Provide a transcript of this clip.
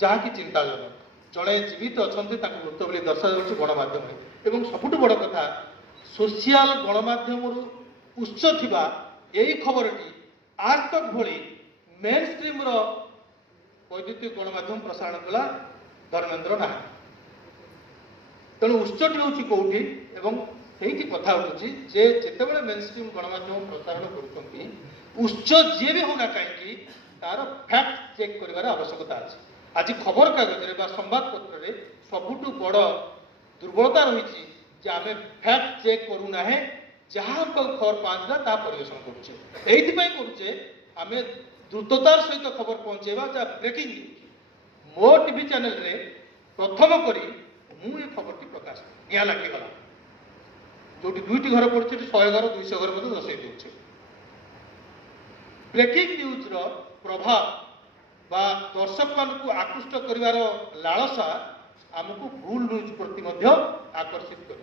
जहाँकि चिंताजनक जड़े जीवित अच्छा मृत बोली दर्शा जाऊँगी गणमाध्यम एवं सबुठ बड़ कथा सोशियाल गणमाध्यम उच्च थिबा यही खबरटी आज तक भली मेन स्ट्रीम वैद्युतिक गणमाध्यम प्रसारण कला धर्मेन्द्र ना तेणु उच्चटी हूँ कौटी एवं यही कथा उठुची जे जितेबाला मेन स्ट्रीम गणमाध्यम प्रसारण कर जी भी होना कहीं तार फैक्ट चेक कर आवश्यकता अच्छी आज खबर कागज संवाद पत्र सबुठ बड़ दुर्बलता रही आम फैक्ट चेक करूना जहाँ खबर पहुँचला परिवेशन करुचे आम द्रुततार सहित खबर पहुँचेवा जहाँ ब्रेकिंग न्यूज मो टीवी चैनल रे प्रथम करी ये खबर टी प्रकाश निया लगिगला जो 2टी घर पड़े 100 घर 200 घर मत दर्शाई दूचे ब्रेकिंग न्यूज रो प्रभाव बा दर्शक मान आकृष्ट कर लालसा आमको भूल न्यूज प्रति आकर्षित